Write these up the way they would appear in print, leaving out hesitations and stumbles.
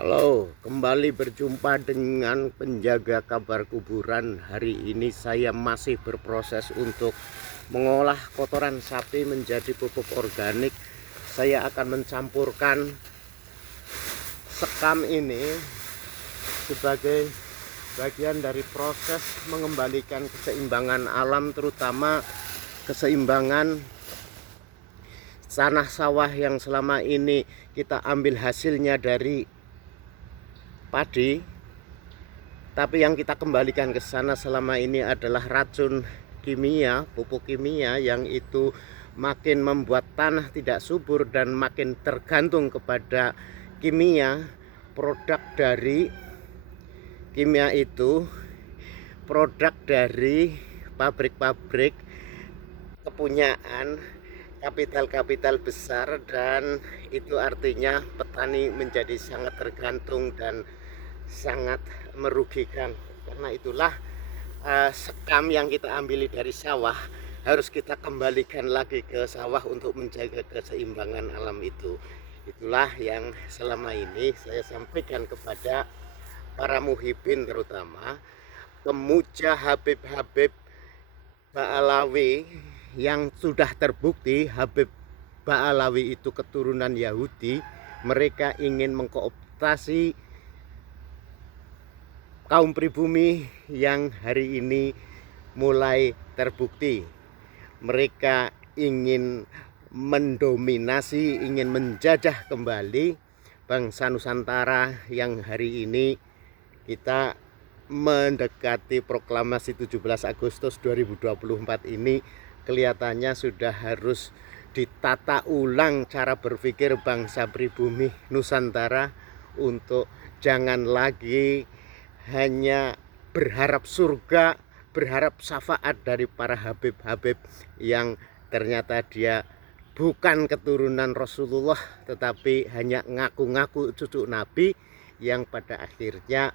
Halo, kembali berjumpa dengan penjaga kabar kuburan. Hari ini saya masih berproses untuk mengolah kotoran sapi menjadi pupuk organik. Saya akan mencampurkan sekam ini sebagai bagian dari proses mengembalikan keseimbangan alam, terutama keseimbangan tanah sawah yang selama ini kita ambil hasilnya dari padi, tapi yang kita kembalikan ke sana selama ini adalah racun kimia, pupuk kimia yang itu makin membuat tanah tidak subur dan makin tergantung kepada kimia. Produk dari kimia itu produk dari pabrik-pabrik kepunyaan kapital-kapital besar, dan itu artinya petani menjadi sangat tergantung dan sangat merugikan. Karena itulah sekam yang kita ambil dari sawah harus kita kembalikan lagi ke sawah untuk menjaga keseimbangan alam itu. Itulah yang selama ini saya sampaikan kepada para muhibin, terutama pemuja Habib-Habib Ba'alawi, yang sudah terbukti Habib Ba'alawi itu keturunan Yahudi. Mereka ingin mengkooptasi kaum pribumi yang hari ini mulai terbukti. Mereka ingin mendominasi, ingin menjajah kembali bangsa Nusantara yang hari ini kita mendekati proklamasi 17 Agustus 2024 ini. Kelihatannya sudah harus ditata ulang cara berpikir bangsa pribumi Nusantara untuk jangan lagi hanya berharap surga, berharap syafaat dari para Habib-Habib yang ternyata dia bukan keturunan Rasulullah, tetapi hanya ngaku-ngaku cucu Nabi yang pada akhirnya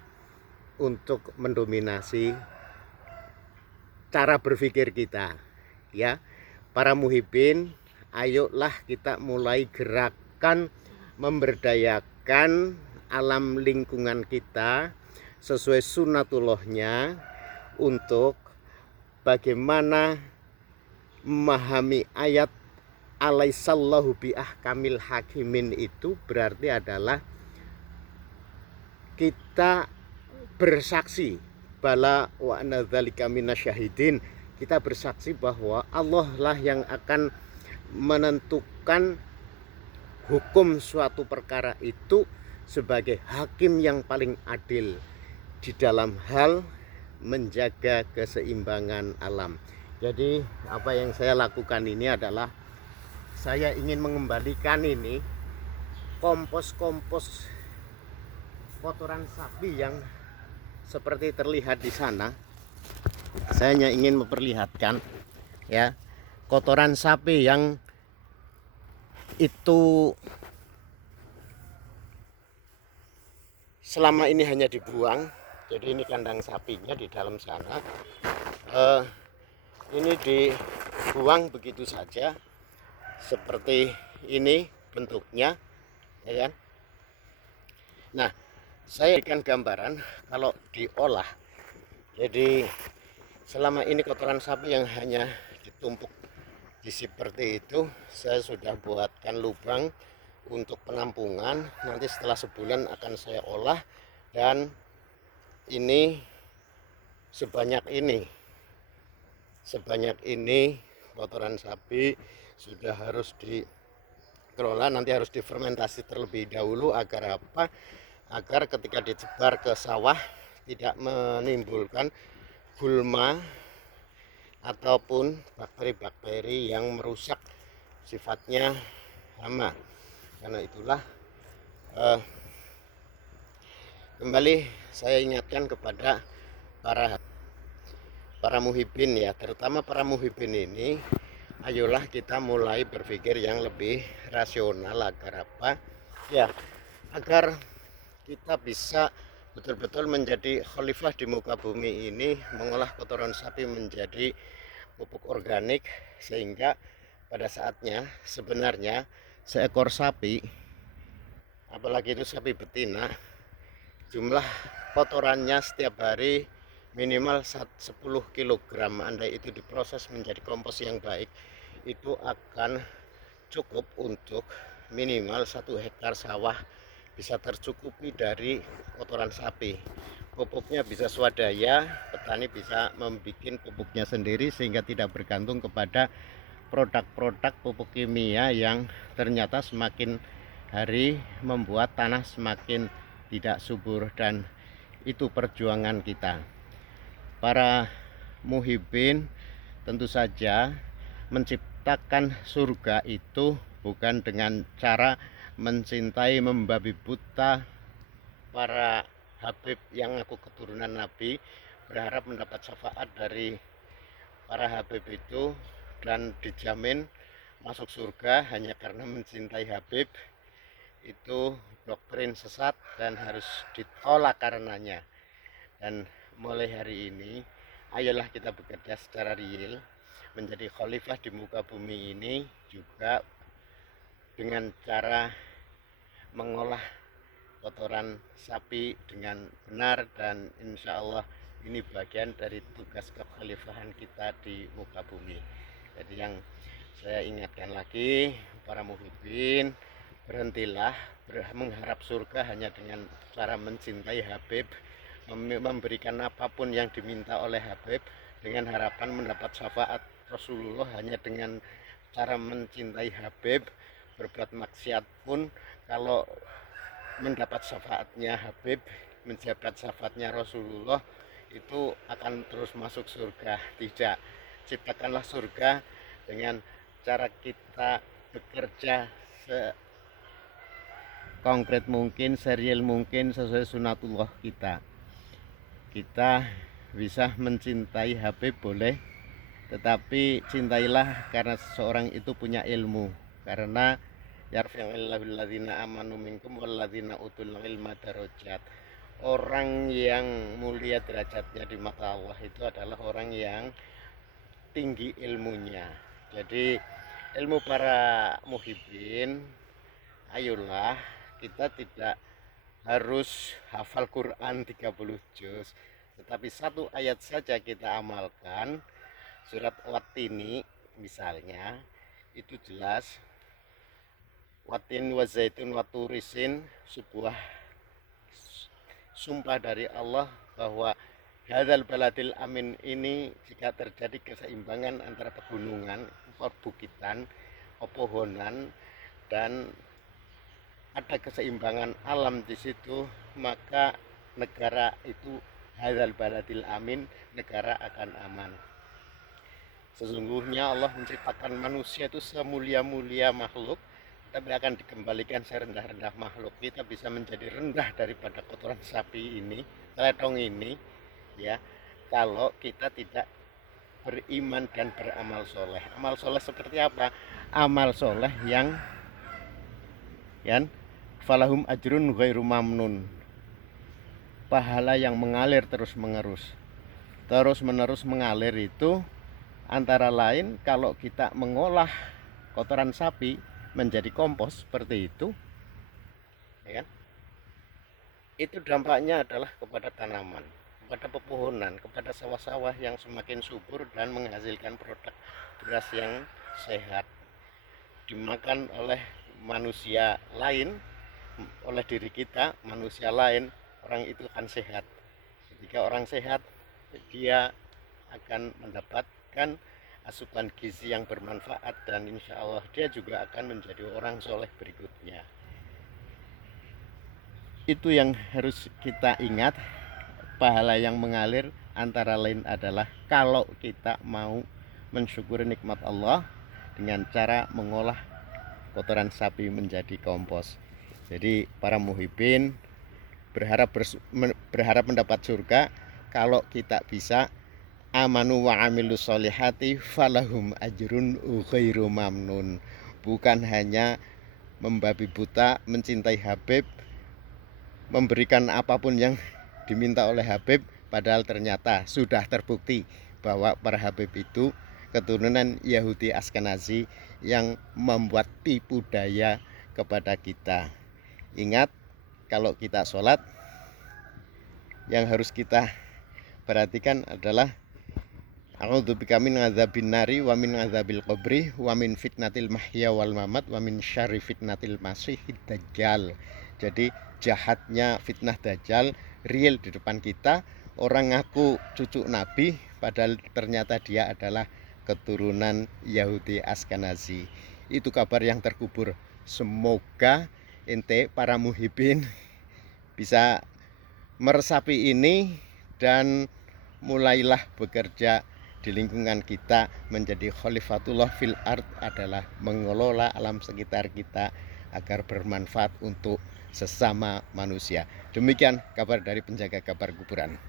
untuk mendominasi cara berpikir kita. Ya, para muhibin, ayolah kita mulai gerakan memberdayakan alam lingkungan kita sesuai sunnatullahnya, untuk bagaimana memahami ayat alaihissallahu biahkamil hakimin. Itu berarti adalah kita bersaksi bala wa anadzalika minasyahidin. Kita bersaksi bahwa Allah lah yang akan menentukan hukum suatu perkara itu sebagai hakim yang paling adil di dalam hal menjaga keseimbangan alam. Jadi apa yang saya lakukan ini adalah saya ingin mengembalikan ini kompos-kompos kotoran sapi yang seperti terlihat di sana. Saya hanya ingin memperlihatkan ya, kotoran sapi yang itu selama ini hanya dibuang. Jadi ini kandang sapinya di dalam sana. Ini dibuang begitu saja, seperti ini bentuknya, ya kan? Nah, saya berikan gambaran kalau diolah. Jadi selama ini kotoran sapi yang hanya ditumpuk di seperti itu, saya sudah buatkan lubang untuk penampungan. Nanti setelah sebulan akan saya olah, dan ini sebanyak ini kotoran sapi sudah harus dikelola. Nanti harus difermentasi terlebih dahulu. Agar apa? Agar ketika disebar ke sawah tidak menimbulkan gulma ataupun bakteri-bakteri yang merusak sifatnya hama. Karena itulah kembali saya ingatkan kepada para muhibin ya, terutama para muhibin ini, ayolah kita mulai berpikir yang lebih rasional. Agar apa? Ya, agar kita bisa betul-betul menjadi khalifah di muka bumi ini, mengolah kotoran sapi menjadi pupuk organik, sehingga pada saatnya sebenarnya seekor sapi, apalagi itu sapi betina, jumlah kotorannya setiap hari minimal 10 kg. Andai itu diproses menjadi kompos yang baik, itu akan cukup untuk minimal 1 hektar sawah bisa tercukupi dari kotoran sapi. Pupuknya bisa swadaya, petani bisa membuat pupuknya sendiri sehingga tidak bergantung kepada produk-produk pupuk kimia yang ternyata semakin hari membuat tanah semakin tidak subur, dan itu perjuangan kita. Para muhibin tentu saja menciptakan surga itu bukan dengan cara mencintai membabi buta para habib yang ngaku keturunan Nabi, berharap mendapat syafaat dari para habib itu dan dijamin masuk surga hanya karena mencintai habib. Itu doktrin sesat dan harus ditolak karenanya. Dan mulai hari ini ayolah kita bekerja secara real menjadi khalifah di muka bumi ini, juga dengan cara mengolah kotoran sapi dengan benar, dan insya Allah ini bagian dari tugas kekhalifahan kita di muka bumi. Jadi yang saya ingatkan lagi, para muhibbin, berhentilah mengharap surga hanya dengan cara mencintai Habib, memberikan apapun yang diminta oleh Habib dengan harapan mendapat syafaat Rasulullah hanya dengan cara mencintai Habib. Berbuat maksiat pun kalau mendapat syafaatnya Habib, menjabat syafaatnya Rasulullah, itu akan terus masuk surga. Tidak, ciptakanlah surga dengan cara kita bekerja konkret mungkin, serial mungkin, sesuai sunatullah kita. Kita bisa mencintai Habib boleh, tetapi cintailah karena seseorang itu punya ilmu. Karena yarfa'illahul ladzina amanu minkum walladzina utul ilma darajat. Orang yang mulia derajatnya di mata Allah itu adalah orang yang tinggi ilmunya. Jadi ilmu para muhibbin, ayolah kita tidak harus hafal Quran 30 juz, tetapi satu ayat saja kita amalkan. Surat Wattini misalnya, itu jelas watin wa zaitun wa turisin, sebuah sumpah dari Allah bahwa hadzal baladil amin ini, jika terjadi keseimbangan antara pegunungan, perbukitan, pepohonan, dan ada keseimbangan alam di situ, maka negara itu hadzal baladil amin, negara akan aman. Sesungguhnya Allah menciptakan manusia itu semulia-mulia makhluk, tapi akan dikembalikan serendah-rendah makhluk. Kita bisa menjadi rendah daripada kotoran sapi ini, teletong ini, ya, kalau kita tidak beriman dan beramal soleh. Amal soleh seperti apa? Amal soleh yang falahum ajrun ghairu mamnun, pahala yang mengalir terus menerus mengalir. Itu antara lain kalau kita mengolah kotoran sapi menjadi kompos seperti itu, ya kan? Itu dampaknya adalah kepada tanaman, kepada pepohonan, kepada sawah-sawah yang semakin subur dan menghasilkan produk beras yang sehat, dimakan oleh manusia lain, oleh diri kita, manusia lain, orang itu akan sehat. Ketika orang sehat, dia akan mendapatkan asupan gizi yang bermanfaat, dan insya Allah dia juga akan menjadi orang soleh berikutnya. Itu yang harus kita ingat. Pahala yang mengalir antara lain adalah kalau kita mau mensyukuri nikmat Allah dengan cara mengolah kotoran sapi menjadi kompos. Jadi para muhibbin berharap mendapat surga kalau kita bisa amanu wa amilus solihati falahum ajrun ghairu mamnun. Bukan hanya membabi buta mencintai Habib, memberikan apapun yang diminta oleh Habib, padahal ternyata sudah terbukti bahwa para Habib itu keturunan Yahudi Askenazi yang membuat tipu daya kepada kita. Ingat, kalau kita sholat yang harus kita perhatikan adalah a'udzubika min adzabin nari wa min adzabil qabri wa min fitnatil mahya wal mamat wa min syarri fitnatil masihid dajjal. Jadi jahatnya fitnah dajjal real di depan kita. Orang ngaku cucu Nabi padahal ternyata dia adalah keturunan Yahudi Askenazi. Itu kabar yang terkubur. Semoga ente para muhibin bisa meresapi ini dan mulailah bekerja di lingkungan kita. Menjadi khalifatullah fil ard adalah mengelola alam sekitar kita agar bermanfaat untuk sesama manusia. Demikian kabar dari penjaga kabar kuburan.